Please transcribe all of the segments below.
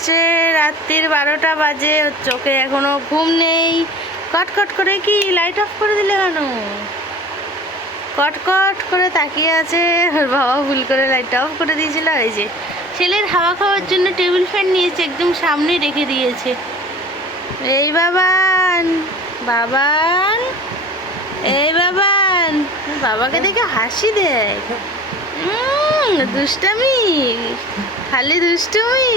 হচ্ছে রাত্রির 12টা বাজে, ওর চোখে এখনো ঘুম নেই। কটকট করে কি লাইট অফ করে দিলে কেন? কটকট করে তাকিয়ে আছে। ওর বাবা ভুল করে লাইট অফ করে দিয়েছিল। এই যে ছেলের হাওয়া খাওয়ার জন্য টেবিল ফ্যান নিয়েছে, একদম সামনে রেখে দিয়েছে। এই বাবান, বাবান, এই বাবান, বাবাকে দেখে হাসি দেয়। দুষ্টামি, খালি দুষ্টুমি।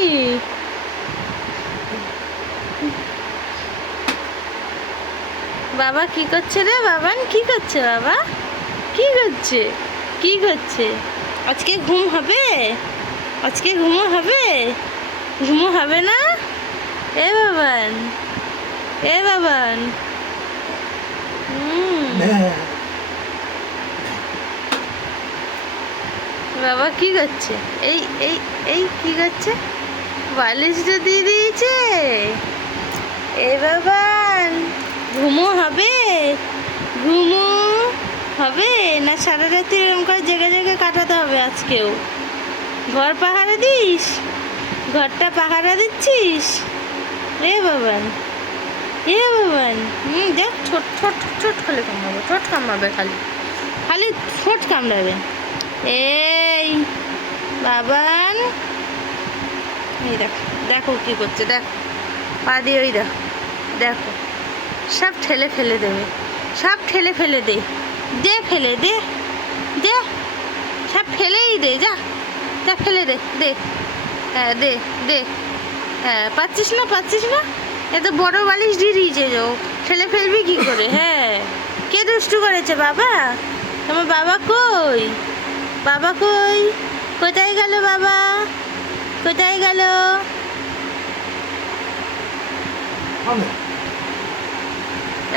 বাবা কি করছে রে? বাবান কি করছে? বাবা কি করছে? কি করছে? আজকে ঘুম হবে? আজকে ঘুমো হবে? ঘুমো হবে না? এ বাবান, এ বাবান। বাবা কি করছে? এই এই এই কি করছে? বালিশটা দিয়ে দিয়েছে। এ বাবান, ঘুমো হবে? ঘুমো হবে না সারা রাত্রি এরকম করে জেগে জেগে কাটাতে হবে আজকেও? ঘর পাহারা দিস? ঘরটা পাহারা দিচ্ছিস? এ বাবান, এ বাবান। দেখ ছোট ছোট ছোট খালি কামড়াবে, ছোট কামড়াবে, খালি খালি ছোট কামড়াবে। এই বাবান, এই দেখো দেখো কি করছে, দেখো পা দিয়ে, ওই দেখো দেখো, সব ঠেলে ফেলে দেবে, সব ঠেলে ফেলে দে, দে ফেলে দে, দে সব ফেলেই দে, যা যা ফেলে দে, দে, হ্যাঁ দে দে, হ্যাঁ পাচ্ছিস না, পাচ্ছিস না? এত বড় বালিশ দিয়ে দিয়েছে, যে ঠেলে ফেলবি কি করে? হ্যাঁ, কে দুষ্টু করেছে? বাবা? তোমার বাবা কই? বাবা কই? কোথায় গেল বাবা? কোথায় গেল?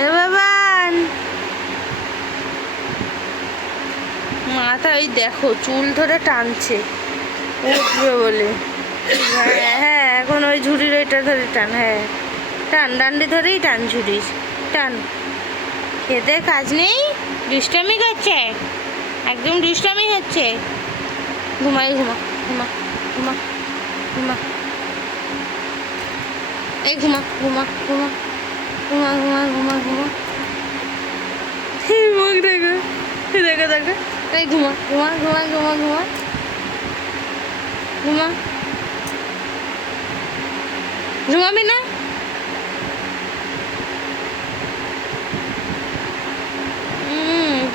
এ বাবান, মাথা ওই দেখো চুল ধরে টানছে উঠবে বলে। হ্যাঁ হ্যাঁ, এখন ওই ঝুড়ির ওইটা ধরে টান, হ্যাঁ টান, ডান্ডি ধরেই টান, ঝুড়ির টান। খেতে কাজ নেই, দুষ্টামি করছে, একদম দুষ্টামি হচ্ছে। ঘুমাই, ঘুমা ঘুমা ঘুমা ঘুমা, এই ঘুমা ঘুমা ঘুমা ঘুমা ঘুমা ঘুমা ঘুমা। মুখ দেখো, দেখো দেখো, এই ঘুমা ঘুমা ঘুমা ঘুমা ঘুমা ঘুমা। ঘুমাবি না?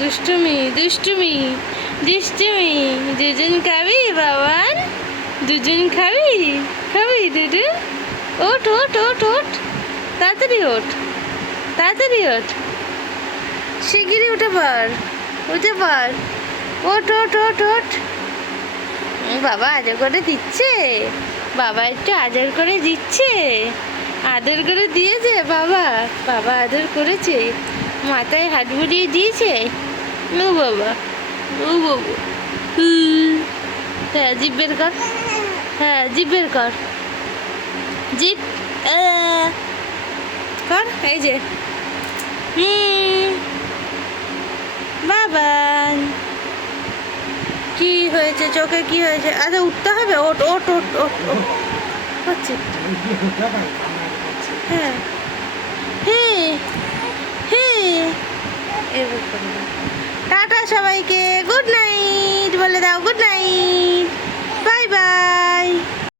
দুষ্টুমি দুষ্টুমি দুষ্টুমি। দুজন খাবি বাবান? দুজন খাবি? খাবি দুজন? ওঠ ওঠ ওঠ ওঠ, তাড়াতাড়ি ওঠ, তাড়াতাড়ি ওঠ, শিগগিরই উঠে পার, উঠে পার, ওঠ ওঠ ওঠ ওঠ। বাবা আদর করে দিচ্ছে, বাবা একটু আদর করে দিচ্ছে, আদর করে দিয়েছে বাবা, বাবা আদর করেছে, মাথায় হাত বুলিয়ে দিয়েছে। ও বাবা, ও বাবা, হ্যাঁ জিভ বের কর, হ্যাঁ জিভ বের কর, জিভ কর, এই যে বাবান। কি হয়েছে চোখে, কি হয়েছে? আচ্ছা উঠতে হবে, ওট ওট ওট ওট ওট হচ্ছে। হ্যাঁ হ্যাঁ হ্যাঁ, টাটা সবাইকে, গুড নাইট বলে দাও, গুড নাইট।